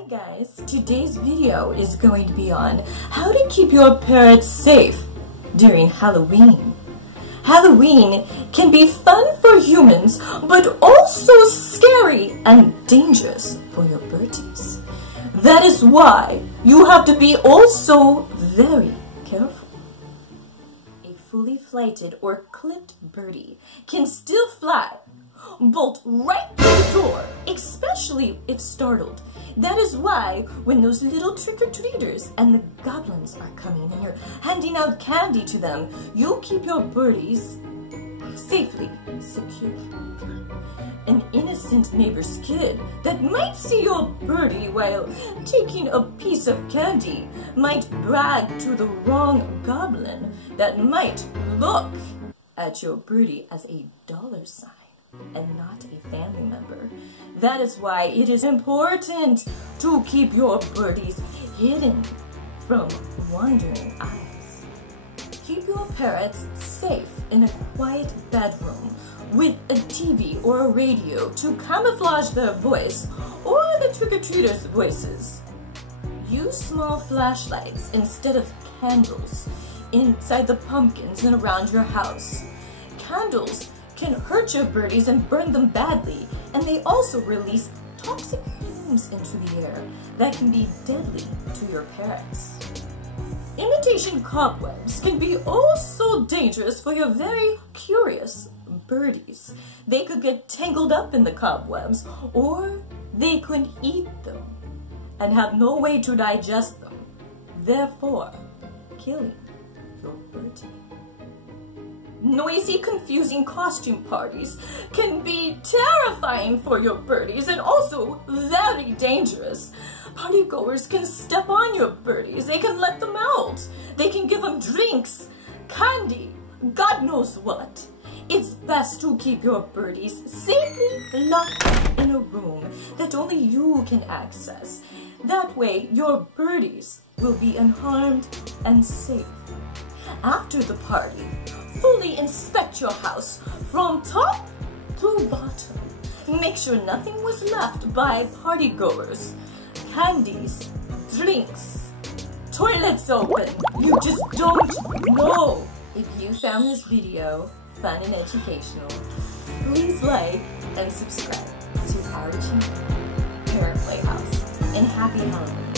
Hi guys, today's video is going to be on how to keep your parrots safe during Halloween. Halloween can be fun for humans, but also scary and dangerous for your birdies. That is why you have to be also very careful. A fully flighted or clipped birdie can still fly, bolt right through the door, especially if startled. That is why when those little trick-or-treaters and the goblins are coming and you're handing out candy to them, you keep your birdies safely secure. An innocent neighbor's kid that might see your birdie while taking a piece of candy might brag to the wrong goblin that might look at your birdie as a dollar sign and not a family member. That is why it is important to keep your birdies hidden from wandering eyes. Keep your parrots safe in a quiet bedroom with a TV or a radio to camouflage their voice or the trick-or-treaters' voices. Use small flashlights instead of candles inside the pumpkins and around your house. Candles can hurt your birdies and burn them badly, and they also release toxic fumes into the air that can be deadly to your parrots. Imitation cobwebs can be also dangerous for your very curious birdies. They could get tangled up in the cobwebs, or they could eat them and have no way to digest them, therefore killing your birdie. Noisy, confusing costume parties can be terrifying for your birdies and also very dangerous. Partygoers can step on your birdies. They can let them out. They can give them drinks, candy, God knows what. It's best to keep your birdies safely locked in a room that only you can access. That way, your birdies will be unharmed and safe. After the party, fully inspect your house from top to bottom. Make sure nothing was left by partygoers. Candies, drinks, toilets open. You just don't know. If you found this video fun and educational, please like and subscribe to our channel, Parrot Playhouse, and happy Halloween.